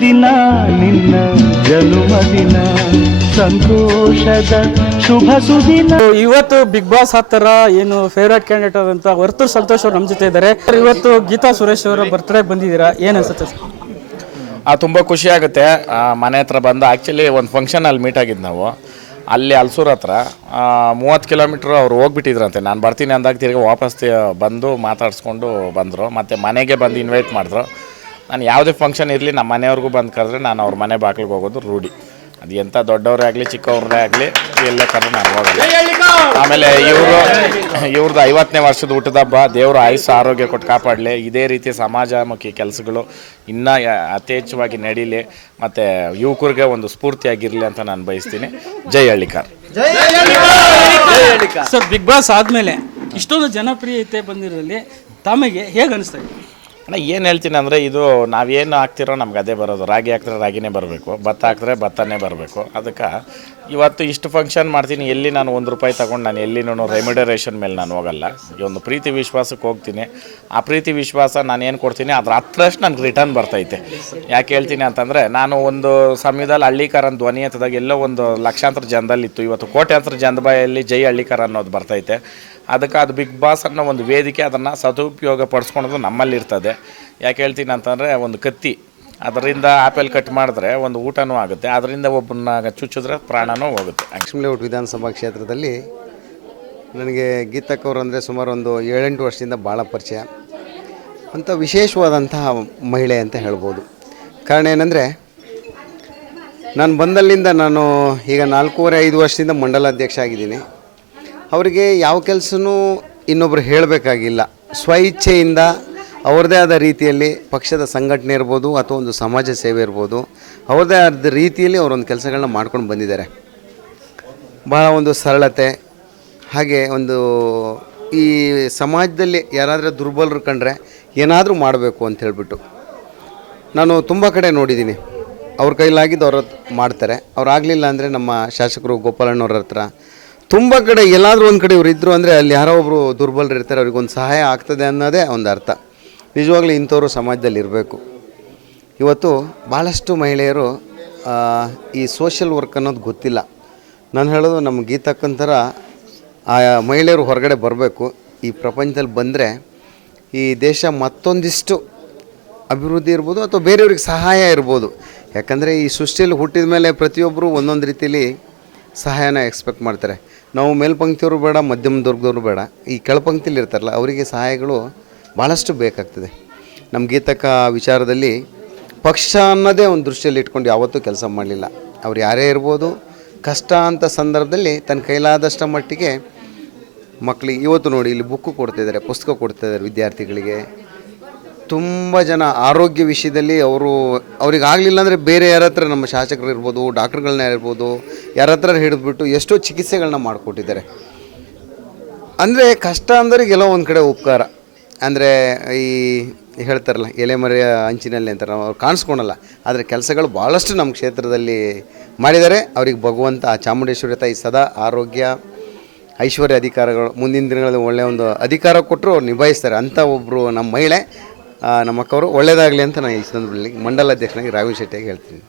ದಿನ ನಿನ್ನ ಜನುಮದಿನ ಸಂತೋಷದ ಶುಭ ಸುದಿನ. ಇವತ್ತು ಬಿಗ್ ಬಾಸ್ ಹತ್ತರ ಏನು ಫೇವ್ರೇಟ್ ಕ್ಯಾಂಡಿಡೇಟ್ ಆದಂತ ವರ್ತೂರ್ ಸಂತೋಷ್ ಅವರು ನಮ್ಮ ಜೊತೆ ಇದ್ದಾರೆ. ಇವತ್ತು ಗೀತಾ ಸುರೇಶ್ ಅವರ ಬರ್ತ್ಡೇ ಬಂದಿದ್ದೀರಾ? ಏನ್ ಅನ್ಸುತ್ತೆ ಸರ್? ಆ ತುಂಬ ಖುಷಿ ಆಗುತ್ತೆ. ಆ, ಮನೆ ಹತ್ರ ಬಂದು ಆ್ಯಕ್ಚುಲಿ ಒಂದು ಫಂಕ್ಷನ್ ಅಲ್ಲಿ ಮೀಟ್ ಆಗಿದ್ದು ನಾವು. ಅಲ್ಲಿ ಅಲ್ಸೂರ್ ಹತ್ರ. ಮೂವತ್ತು ಕಿಲೋಮೀಟ್ರ್ ಅವ್ರು ಹೋಗ್ಬಿಟ್ಟಿದ್ರಂತೆ. ನಾನು ಬರ್ತೀನಿ ಅಂದಾಗ ತಿರ್ಗಿ ವಾಪಸ್ ತಿ- ಬಂದು ಮಾತಾಡಿಸ್ಕೊಂಡು ಬಂದರು. ಮತ್ತು ಮನೆಗೆ ಬಂದು ಇನ್ವೈಟ್ ಮಾಡಿದ್ರು. ನಾನು ಯಾವುದೇ ಫಂಕ್ಷನ್ ಇರಲಿ ನಮ್ಮ ಮನೆಯವ್ರಿಗೂ ಬಂದು ಕರೆದ್ರೆ ನಾನು ಅವ್ರ ಮನೆ ಬಾಗಿಲಿಗೆ ಹೋಗೋದು ರೂಢಿ. ಅದು ಎಂಥ ದೊಡ್ಡವರೇ ಆಗಲಿ ಚಿಕ್ಕವ್ರೇ ಆಗಲಿ ಎಲ್ಲ ಕರೆದು ನಾನು ಹೋಗೋದು. ಆಮೇಲೆ ಇವರು ಇವ್ರದ್ದು ಐವತ್ತನೇ ವರ್ಷದ ಊಟದ ಹಬ್ಬ ದೇವರು ಆಯುಸ್ಸು ಆರೋಗ್ಯ ಕೊಟ್ಟು ಕಾಪಾಡಲಿ. ಇದೇ ರೀತಿ ಸಮಾಜಮುಖಿ ಕೆಲಸಗಳು ಇನ್ನೂ ಯಥೇಚ್ಛವಾಗಿ ನಡೀಲಿ. ಮತ್ತು ಯುವಕರಿಗೆ ಒಂದು ಸ್ಫೂರ್ತಿಯಾಗಿರಲಿ ಅಂತ ನಾನು ಬಯಸ್ತೀನಿ. Jai Hallikar. Sir Big Boss ಆದಮೇಲೆ ಇಷ್ಟೊಂದು ಜನಪ್ರಿಯತೆ ಬಂದಿರೋದ್ರಲ್ಲಿ ತಮಗೆ ಹೇಗೆ ಅನಿಸ್ತಾ ಇದೆ? ಅಣ್ಣ, ಏನು ಹೇಳ್ತೀನಿ ಅಂದರೆ ಇದು ನಾವೇನು ಹಾಕ್ತಿರೋ ನಮ್ಗೆ ಅದೇ ಬರೋದು. ರಾಗಿ ಹಾಕಿದ್ರೆ ರಾಗಿನೇ ಬರಬೇಕು. ಭತ್ತ ಹಾಕಿದ್ರೆ ಭತ್ತನೇ ಬರಬೇಕು. ಅದಕ್ಕೆ ಇವತ್ತು ಇಷ್ಟು ಫಂಕ್ಷನ್ ಮಾಡ್ತೀನಿ. ಎಲ್ಲಿ ನಾನು ಒಂದು ರೂಪಾಯಿ ತಗೊಂಡು ನಾನು ಎಲ್ಲಿನೂ ರೆಮಿಡರೇಷನ್ ಮೇಲೆ ನಾನು ಹೋಗಲ್ಲ. ಈ ಒಂದು ಪ್ರೀತಿ ವಿಶ್ವಾಸಕ್ಕೆ ಹೋಗ್ತೀನಿ. ಆ ಪ್ರೀತಿ ವಿಶ್ವಾಸ ನಾನು ಏನು ಕೊಡ್ತೀನಿ, ಅದ್ರ ಹತ್ರಷ್ಟು ನನಗೆ ರಿಟರ್ನ್ ಬರ್ತೈತೆ. ಯಾಕೆ ಹೇಳ್ತೀನಿ ಅಂತಂದರೆ, ನಾನು ಒಂದು ಸಮಯದಲ್ಲಿ ಹಳ್ಳಿಕಾರನ ಧ್ವನಿ ಎತ್ತದಾಗ ಎಲ್ಲೋ ಒಂದು ಲಕ್ಷಾಂತರ ಜನದಲ್ಲಿತ್ತು ಇವತ್ತು ಕೋಟ್ಯಾಂತರ ಜನದ ಬಾಯಲ್ಲಿ ಜೈ ಹಳ್ಳಿಕಾರ ಅನ್ನೋದು ಬರ್ತೈತೆ. ಅದಕ್ಕೆ ಅದು ಬಿಗ್ ಬಾಸ್ ಅನ್ನೋ ಒಂದು ವೇದಿಕೆ ಅದನ್ನು ಸದುಪಯೋಗ ಪಡಿಸ್ಕೊಳೋದು ನಮ್ಮಲ್ಲಿ ಇರ್ತದೆ ಯಾಕೆ ಹೇಳ್ತೀನಿ ಅಂತಂದರೆ ಒಂದು ಕತ್ತಿ, ಅದರಿಂದ ಆಪಲ್ ಕಟ್ ಮಾಡಿದ್ರೆ ಒಂದು ಊಟನೂ ಆಗುತ್ತೆ. ಅದರಿಂದ ಒಬ್ಬನ ಚುಚ್ಚಿದ್ರೆ ಪ್ರಾಣನೂ ಹೋಗುತ್ತೆ. ಲಕ್ಷ್ಮೀಲೇಔಟ್ ವಿಧಾನಸಭಾ ಕ್ಷೇತ್ರದಲ್ಲಿ ನನಗೆ ಗೀತಕ್ಕವ್ರು ಅಂದರೆ ಸುಮಾರು ಒಂದು ಏಳೆಂಟು ವರ್ಷದಿಂದ ಭಾಳ ಪರಿಚಯ. ಅಂಥ ವಿಶೇಷವಾದಂತಹ ಮಹಿಳೆ ಅಂತ ಹೇಳ್ಬೋದು. ಕಾರಣ ಏನಂದರೆ, ನಾನು ಬಂದಲ್ಲಿಂದ ನಾನು ಈಗ ನಾಲ್ಕೂವರೆ ಐದು ವರ್ಷದಿಂದ ಮಂಡಲ ಅಧ್ಯಕ್ಷ ಆಗಿದ್ದೀನಿ. ಅವರಿಗೆ ಯಾವ ಕೆಲಸನೂ ಇನ್ನೊಬ್ಬರು ಹೇಳಬೇಕಾಗಿಲ್ಲ. ಸ್ವಇಚ್ಛೆಯಿಂದ ಅವ್ರದ್ದೇ ಆದ ರೀತಿಯಲ್ಲಿ ಪಕ್ಷದ ಸಂಘಟನೆ ಇರ್ಬೋದು ಅಥವಾ ಒಂದು ಸಮಾಜ ಸೇವೆ ಇರ್ಬೋದು ಅವ್ರದ್ದೇ ಆದ ರೀತಿಯಲ್ಲಿ ಅವರೊಂದು ಕೆಲಸಗಳನ್ನ ಮಾಡ್ಕೊಂಡು ಬಂದಿದ್ದಾರೆ. ಬಹಳ ಒಂದು ಸರಳತೆ, ಹಾಗೆ ಒಂದು ಈ ಸಮಾಜದಲ್ಲಿ ಯಾರಾದರೂ ದುರ್ಬಲರು ಕಂಡ್ರೆ ಏನಾದರೂ ಮಾಡಬೇಕು ಅಂತ ಹೇಳಿಬಿಟ್ಟು ನಾನು ತುಂಬ ಕಡೆ ನೋಡಿದ್ದೀನಿ. ಅವ್ರ ಕೈಲಾಗಿದ್ದು ಅವ್ರ ಮಾಡ್ತಾರೆ. ಅವ್ರು ಆಗಲಿಲ್ಲ ಅಂದರೆ ನಮ್ಮ ಶಾಸಕರು ಗೋಪಾಲಣ್ಣವ್ರ ಹತ್ರ. ತುಂಬ ಕಡೆ ಎಲ್ಲಾದರೂ ಒಂದು ಕಡೆ ಇವರು ಇದ್ದರು ಅಂದರೆ ಅಲ್ಲಿ ಯಾರೋ ಒಬ್ಬರು ದುರ್ಬಲರು ಇರ್ತಾರೆ, ಅವ್ರಿಗೊಂದು ಸಹಾಯ ಆಗ್ತದೆ ಅನ್ನೋದೇ ಒಂದು ಅರ್ಥ. ನಿಜವಾಗ್ಲೂ ಇಂಥವರು ಸಮಾಜದಲ್ಲಿ ಇರಬೇಕು ಇವತ್ತು ಭಾಳಷ್ಟು ಮಹಿಳೆಯರು ಈ ಸೋಷಿಯಲ್ ವರ್ಕ್ ಅನ್ನೋದು ಗೊತ್ತಿಲ್ಲ. ನಾನು ಹೇಳೋದು ನಮ್ಮ ಗೀತಕ್ಕಂಥರ ಆ, ಮಹಿಳೆಯರು ಹೊರಗಡೆ ಬರಬೇಕು. ಈ ಪ್ರಪಂಚದಲ್ಲಿ ಬಂದರೆ ಈ ದೇಶ ಮತ್ತೊಂದಿಷ್ಟು ಅಭಿವೃದ್ಧಿ ಇರ್ಬೋದು ಅಥವಾ ಬೇರೆಯವ್ರಿಗೆ ಸಹಾಯ ಇರ್ಬೋದು. ಯಾಕಂದರೆ ಈ ಸೃಷ್ಟಿಯಲ್ಲಿ ಹುಟ್ಟಿದ ಮೇಲೆ ಪ್ರತಿಯೊಬ್ಬರು ಒಂದೊಂದು ರೀತಿಯಲ್ಲಿ ಸಹಾಯನ ಎಕ್ಸ್ಪೆಕ್ಟ್ ಮಾಡ್ತಾರೆ. ನಾವು ಮೇಲ್ಪಂಕ್ತಿಯವರು ಬೇಡ ಮಧ್ಯಮ ವರ್ಗದವರು ಬೇಡ. ಈ ಕೆಳಪಂಕ್ತಿಲಿ ಇರ್ತಾರಲ್ಲ, ಅವರಿಗೆ ಸಹಾಯಗಳು ಭಾಳಷ್ಟು ಬೇಕಾಗ್ತದೆ. ನಮ್ಮ ಗೀತಕ ವಿಚಾರದಲ್ಲಿ ಪಕ್ಷ ಅನ್ನೋದೇ ಒಂದು ದೃಷ್ಟಿಯಲ್ಲಿ ಇಟ್ಕೊಂಡು ಯಾವತ್ತೂ ಕೆಲಸ ಮಾಡಲಿಲ್ಲ. ಅವ್ರು ಯಾರೇ ಇರ್ಬೋದು, ಕಷ್ಟ ಅಂತ ಸಂದರ್ಭದಲ್ಲಿ ತನ್ನ ಕೈಲಾದಷ್ಟು ಮಟ್ಟಿಗೆ ಮಕ್ಕಳಿಗೆ ಇವತ್ತು ನೋಡಿ ಇಲ್ಲಿ ಬುಕ್ಕು ಕೊಡ್ತಿದ್ದಾರೆ, ಪುಸ್ತಕ ಕೊಡ್ತಿದ್ದಾರೆ ವಿದ್ಯಾರ್ಥಿಗಳಿಗೆ. ತುಂಬ ಜನ ಆರೋಗ್ಯ ವಿಷಯದಲ್ಲಿ ಅವರು, ಅವ್ರಿಗೆ ಆಗಲಿಲ್ಲ ಅಂದರೆ ಬೇರೆ ಯಾರ ಹತ್ರ ನಮ್ಮ ಶಾಸಕರು ಇರ್ಬೋದು, ಡಾಕ್ಟ್ರುಗಳನ್ನ ಇರ್ಬೋದು, ಯಾರ ಹತ್ರ ಹಿಡಿದ್ಬಿಟ್ಟು ಎಷ್ಟೋ ಚಿಕಿತ್ಸೆಗಳನ್ನ ಮಾಡಿಕೊಟ್ಟಿದ್ದಾರೆ. ಅಂದರೆ ಕಷ್ಟ ಅಂದರೆ ಕೆಲವೊಂದು ಕಡೆ ಉಪಕಾರ. ಅಂದರೆ ಈ ಹೇಳ್ತಾರಲ್ಲ, ಎಲೆ ಮರೆಯ ಅಂಚಿನಲ್ಲಿ ಅಂತ ನಾವು ಅವ್ರು ಕಾಣಿಸ್ಕೊಳಲ್ಲ ಆದರೆ ಕೆಲಸಗಳು ಭಾಳಷ್ಟು ನಮ್ಮ ಕ್ಷೇತ್ರದಲ್ಲಿ ಮಾಡಿದ್ದಾರೆ. ಅವ್ರಿಗೆ ಭಗವಂತ, ಆ ಚಾಮುಂಡೇಶ್ವರಿ ತಾಯಿ ಸದಾ ಆರೋಗ್ಯ, ಐಶ್ವರ್ಯ ಅಧಿಕಾರಗಳು, ಮುಂದಿನ ದಿನಗಳಲ್ಲಿ ಒಳ್ಳೆಯ ಒಂದು ಅಧಿಕಾರ ಕೊಟ್ಟರು ಅವ್ರು ನಿಭಾಯಿಸ್ತಾರೆ. ಅಂಥ ಒಬ್ಬರು ನಮ್ಮ ಮಹಿಳೆ ನಮ್ಮಕ್ಕವರು ಒಳ್ಳೆಯದಾಗಲಿ ಅಂತ ನಾನು ಈ ಸಂದರ್ಭದಲ್ಲಿ ಮಂಡಲ ಅಧ್ಯಕ್ಷನಾಗಿ ರಾಘವ್ ಶೆಟ್ಟಿಯಾಗಿ ಹೇಳ್ತೀನಿ.